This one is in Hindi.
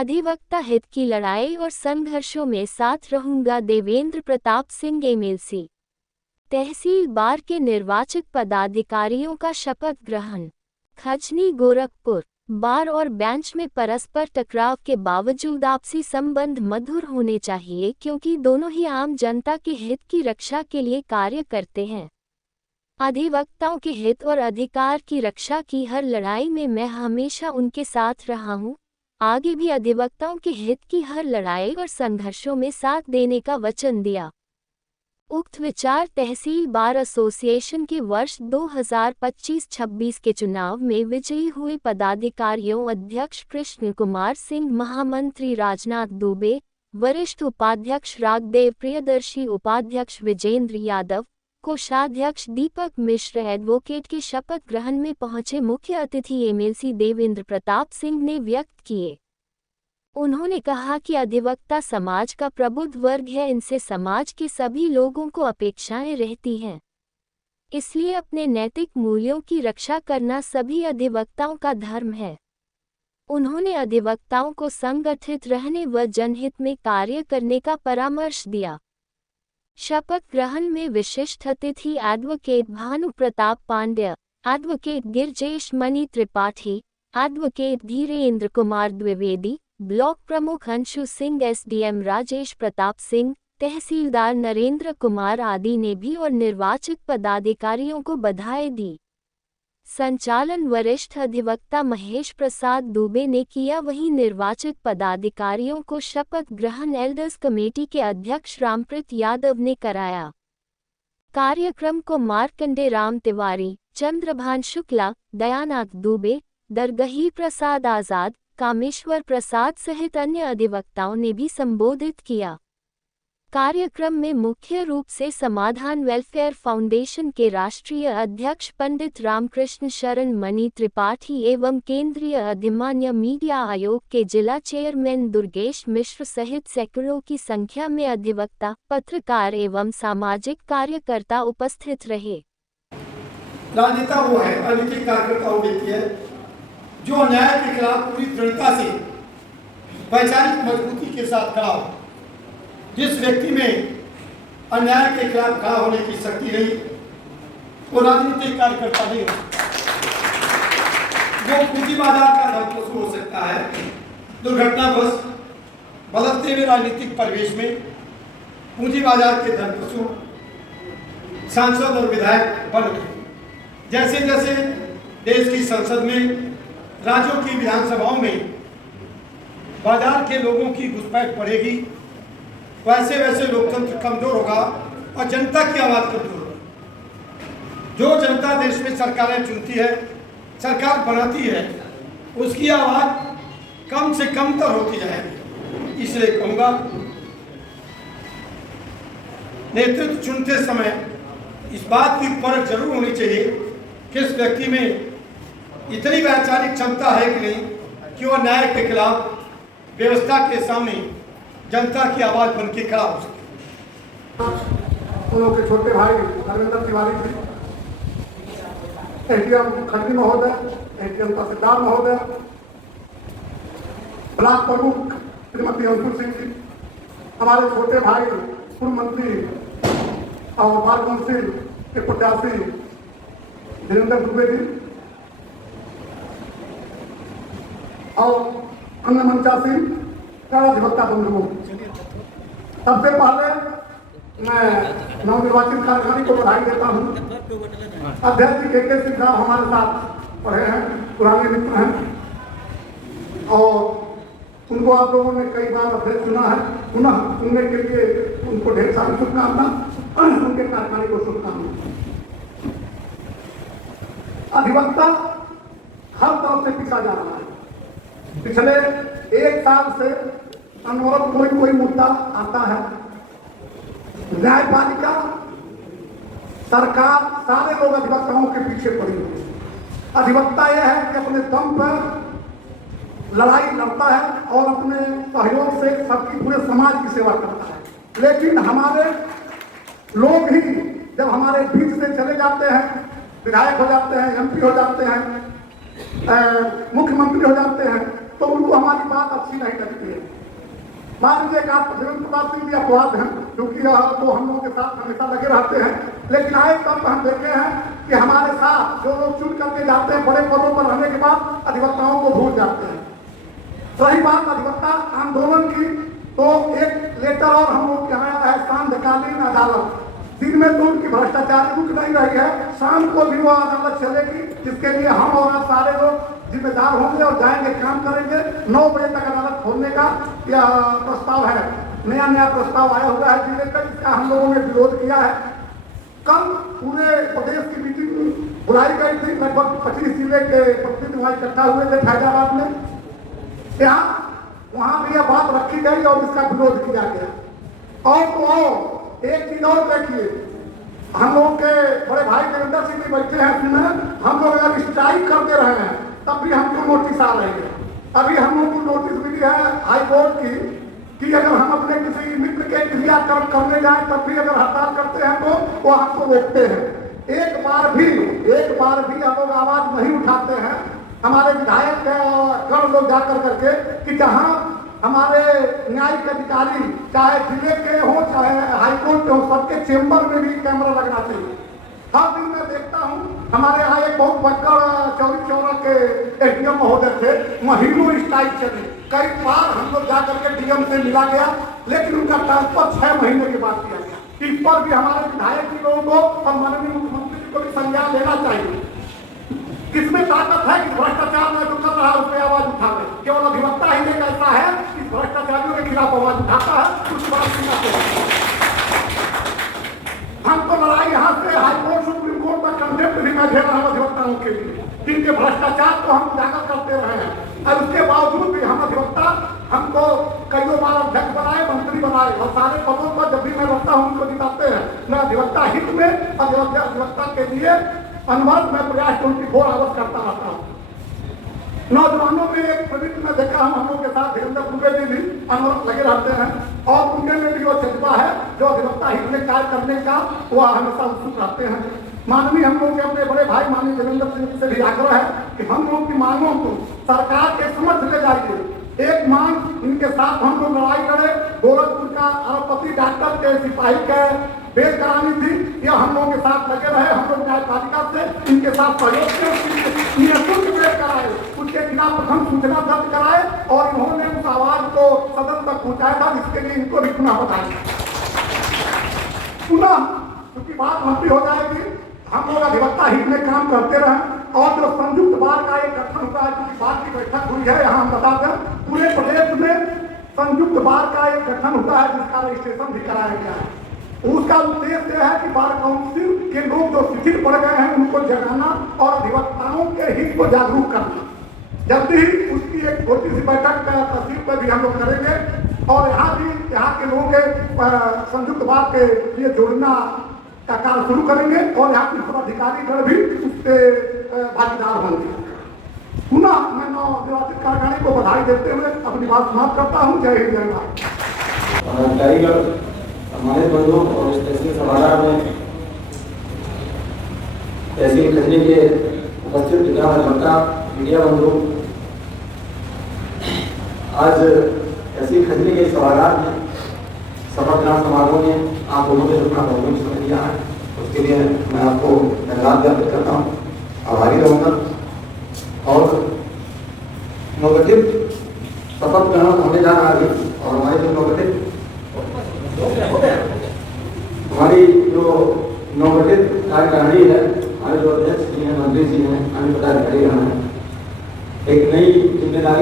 अधिवक्ता हित की लड़ाई और संघर्षों में साथ रहूंगा। देवेंद्र प्रताप सिंह एमएलसी। तहसील बार के निर्वाचित पदाधिकारियों का शपथ ग्रहण। खजनी गोरखपुर। बार और बेंच में परस्पर टकराव के बावजूद आपसी संबंध मधुर होने चाहिए, क्योंकि दोनों ही आम जनता के हित की रक्षा के लिए कार्य करते हैं। अधिवक्ताओं के हित और अधिकार की रक्षा की हर लड़ाई में मैं हमेशा उनके साथ रहा हूं। आगे भी अधिवक्ताओं के हित की हर लड़ाई और संघर्षों में साथ देने का वचन दिया। उक्त विचार तहसील बार एसोसिएशन के वर्ष 2025-26 के चुनाव में विजयी हुए पदाधिकारियों अध्यक्ष कृष्ण कुमार सिंह, महामंत्री राजनाथ दुबे, वरिष्ठ उपाध्यक्ष रागदेव प्रियदर्शी, उपाध्यक्ष विजेंद्र यादव, कोषाध्यक्ष दीपक मिश्र, एडवोकेट के शपथ ग्रहण में पहुंचे मुख्य अतिथि एमएलसी देवेंद्र प्रताप सिंह ने व्यक्त किए। उन्होंने कहा कि अधिवक्ता समाज का प्रबुद्ध वर्ग है, इनसे समाज के सभी लोगों को अपेक्षाएं रहती हैं। इसलिए अपने नैतिक मूल्यों की रक्षा करना सभी अधिवक्ताओं का धर्म है। उन्होंने अधिवक्ताओं को संगठित रहने व जनहित में कार्य करने का परामर्श दिया। शपथ ग्रहण में विशिष्ट अतिथि advocate Bhanu Pratap Pandya, advocate Girjesh Mani Tripathi, advocate Dhirendra Kumar Dwivedi, block प्रमुख अंशु सिंह, एसडीएम राजेश प्रताप सिंह, तहसीलदार नरेंद्र कुमार आदि ने भी और निर्वाचित पदाधिकारियों को बधाई दी। संचालन वरिष्ठ अधिवक्ता महेश प्रसाद दुबे ने किया, वहीं निर्वाचित पदाधिकारियों को शपथ ग्रहण एल्डर्स कमेटी के अध्यक्ष रामप्रीत यादव ने कराया। कार्यक्रम को मार्कंडे राम तिवारी, चंद्रभान शुक्ला, दयानाथ दुबे, दरगही प्रसाद आजाद, कामेश्वर प्रसाद सहित अन्य अधिवक्ताओं ने भी संबोधित किया। कार्यक्रम में मुख्य रूप से समाधान वेलफेयर फाउंडेशन के राष्ट्रीय अध्यक्ष पंडित रामकृष्ण शरण मणि त्रिपाठी एवं केंद्रीय अधिमान्य मीडिया आयोग के जिला चेयरमैन दुर्गेश मिश्र सहित सैकड़ों की संख्या में अधिवक्ता, पत्रकार एवं सामाजिक कार्यकर्ता उपस्थित रहे। राजनेता वो है, राजनीतिक कार्यकर्ता वो व्यक्ति है जो अन्याय के खिलाफ पूरी दृढ़ता से वैचारिक मजबूती के साथ खड़ा हो। जिस व्यक्ति में अन्याय के खिलाफ खड़ा होने की शक्ति नहीं, वो राजनीतिक कार्यकर्ता नहीं हो सकता। वो पूंजी बाजार का धर्मपशु हो सकता है। दुर्घटनावश बदलते हुए राजनीतिक परिवेश में पूंजी बाजार के धर्मपशु सांसद और विधायक बन गए। जैसे जैसे देश की संसद में, राज्यों की विधानसभाओं में बाजार के लोगों की घुसपैठ बढ़ेगी, वैसे वैसे लोकतंत्र कमजोर होगा और जनता की आवाज कमजोर होगी। जो जनता देश में सरकारें चुनती है, सरकार बनाती है, उसकी आवाज कम से कम तर होती जाएगी। इसलिए कहूँगा, नेतृत्व चुनते समय इस बात की परख जरूर होनी चाहिए कि इस व्यक्ति में इतनी वैचारिक क्षमता है कि नहीं कि वह न्याय के खिलाफ, व्यवस्था के सामने जनता की आवाज बन के खड़ा हो सके। उन लोग के छोटे भाई धर्मेंद्र तिवारी जी, एसडीएम खजनी महोदय, एसडीएम तहसीलदार महोदय, ब्लॉक प्रमुख श्रीमती अंशु सिंह जी, हमारे छोटे भाई पूर्व मंत्री और बार काउंसिल के प्रत्याशी धीरेन्द्र दुबे जी और अन्य मंचासी अधिवक्ता बंधुओं, सबसे पहले मैं नवनिर्वाचित कार्यकारी को बधाई देता हूँ। अध्यक्ष के सिंह साहब हमारे साथ पढ़े हैं, पुराने मित्र हैं और उनको आप लोगों ने कई बार अध्यक्ष चुना है। पुनः चुनने के लिए उनको ढेर सारी शुभकामना, उनके कार्यकारी को शुभकामना। अधिवक्ता हर तरफ से पीछा जा रहा है। पिछले एक साल से अनवरत कोई मुद्दा आता है, न्यायपालिका, सरकार, सारे लोग अधिवक्ताओं के पीछे पड़े हुए। अधिवक्ता यह है कि अपने दम पर लड़ाई लड़ता है और अपने सहयोग से सबकी पूरे समाज की सेवा करता है। लेकिन हमारे लोग ही जब हमारे बीच से चले जाते हैं, विधायक हो जाते हैं, एमपी हो जाते हैं, मुख्यमंत्री हो जाते हैं, तो उनको हमारी बात अच्छी नहीं लगती है। मान लीजिए कि आप देवेंद्र प्रताप सिंह भी अपवाद हैं, क्योंकि वो हम लोगों के साथ हमेशा लगे रहते हैं, लेकिन आए तब हम देखे हैं कि हमारे साथ जो लोग चुन करके जाते हैं बड़े पदों पर रहने के बाद अधिवक्ताओं को भूल जाते हैं। रही बात अधिवक्ता आंदोलन की, तो एक लेटर और हम लोग के यहाँ आया है सांध्यकालीन अदालत। दिन में तो उनकी भ्रष्टाचार रुक नहीं रही है, शाम को भी वो अदालत चलेगी, जिसके लिए हम और आप सारे लोग जिम्मेदार होंगे और जाएंगे, काम करेंगे। 9 बजे तक अदालत खोलने का यह प्रस्ताव है, नया प्रस्ताव आया हुआ है जिले पर, जिसका हम लोगों ने विरोध किया है। कल पूरे प्रदेश की मीटिंग बुलाई गई थी, लगभग 25 जिले के प्रतिनिधि वहाँ इकट्ठा हुए थे फैजाबाद में। यहाँ वहाँ भी यह बात रखी गई और इसका विरोध किया गया। और तो एक चीज और देखिए, हम लोग के बड़े भाई देवेंद्र सिंह भी बैठे हैं इसमें, हम लोग अगर स्ट्राइक करते रहे हैं तब भी हमको नोटिस आ रही है। अभी हम लोग को नोटिस मिली है हाई कोर्ट की कि अगर हम अपने किसी मित्र के क्रियाकर्म करने जाए तब भी अगर हड़ताल करते हैं तो वो हमको रोकते हैं। एक बार भी हम लोग आवाज नहीं उठाते हैं, हमारे विधायक गण लोग जाकर करके कि जहाँ हमारे न्यायिक अधिकारी चाहे जिले के हो चाहे हाईकोर्ट के हो, सबके चेंबर में भी कैमरा लगना चाहिए। हर दिन मैं देखता हूँ, हमारे यहाँ एक बहुत बक्कड़ चौरी चौरा के एडीएम महोदय थे, महीनों स्ट्राइक चली। कई बार हम लोग जाकर के डीएम से मिला गया, लेकिन उनका ट्रांसफर 6 महीने के बाद किया गया। इस पर भी हमारे विधायक जी लोगों को और माननीय मुख्यमंत्री जी को भी संज्ञान लेना चाहिए। किसमें ताकत है कि भ्रष्टाचार में जो कर रहा है उस पर आवाज उठावे? केवल अधिवक्ता ही एक ऐसा है कि भ्रष्टाचारियों के खिलाफ आवाज उठाता है, कुछ बात नहीं। हम तो लड़ाई यहाँ से हाईकोर्ट सुप्रीम कोर्ट तक कंटेम्प्ट भी मैं झेल रहा हूँ अधिवक्ताओं के लिए, जिनके भ्रष्टाचार को हम उजागर करते रहे हैं। और उसके बावजूद भी हम अधिवक्ता, हमको कई बार अध्यक्ष बनाए, मंत्री बनाए, और सारे पदों पर जब भी मैं रहता हूँ उनको जिताते हैं। मैं अधिवक्ता हित में अधिवक्ता के लिए अनवरत मैं प्रयास 24 आवर्स करता रहता हूँ। नौजवानों में एक प्रवृत्ति में देखा हम लोग के साथ धीरेन्द्र दुबे जी भी अनवरत लगे रहते हैं, और उनके में भी वो जज्बा है जो अधिवक्ता हित में कार्य करने का, वह हमेशा उत्सुक रहते हैं। माननीय हम लोग के अपने बड़े भाई माननीय देवेंद्र सिंह से भी आग्रह है कि हम लोग की मांगों को सरकार के समक्ष ले जाइए। एक मांग इनके साथ हम लोग लड़ाई लड़े, गोरखपुर का अरबपति डॉक्टर के सिपाही के बेल करानी थी, यह हम लोगों के साथ लगे रहे। हम लोग न्यायपालिका से इनके साथ सहयोग से निःशुल्क बेल कराए, उसके खिलाफ प्रथम सूचना दर्ज कराए, और इन्होंने उस आवाज को सदन तक पहुंचाया था, जिसके लिए इनको भी पुनः बताया। पुनः क्योंकि बात लंबी हो जाएगी, हम लोग अधिवक्ता हित में काम करते रहें। और जो संयुक्त बार का एक गठन हुआ है, क्योंकि बात की बैठक हुई है, यहाँ हम बता दें पूरे प्रदेश में संयुक्त बार का एक गठन हुआ है, जिसका रजिस्ट्रेशन भी कराया गया है। उसका उद्देश्य है कि बार काउंसिल के लोग जो शिथिल पड़ गए हैं उनको जगाना और अधिवक्ताओं के हित को जागरूक करना। जल्दी ही उसकी एक छोटी सी बैठक तहसील पर भी हम लोग करेंगे, और यहाँ के लोगों के संयुक्त बार के लिए जोड़ना का कार्य शुरू करेंगे, और यहाँ के पदाधिकारी गण भी उससे भागीदार होंगे। पुनः मैं नवनिर्वाचित कार्यकारिणी को बधाई देते हुए अपनी बात समाप्त करता हूँ। जय हिंद, जय भारत। हमारे बंधु और इस तहसील सभागार में तहसील खजनी के उपस्थित अधिवक्ता मीडिया बंधु, आज तहसील खजनी के सभागार में शपथ ग्रहण समारोह में आप लोगों ने अपना बहुमत समझ लिया है, उसके लिए मैं आपको धन्यवाद व्यक्त करता हूँ, आभारी रहूँगा। और नवगठित शपथ ग्रहण होने जा रहा है, और हमारे जो नवगठित हमारी जो नवगठित कार्यकारिणी है, हमारे जो अध्यक्ष जी हैं, मंत्री जी हैं, अन्य पदाधिकारी हैं, एक नई जिम्मेदारी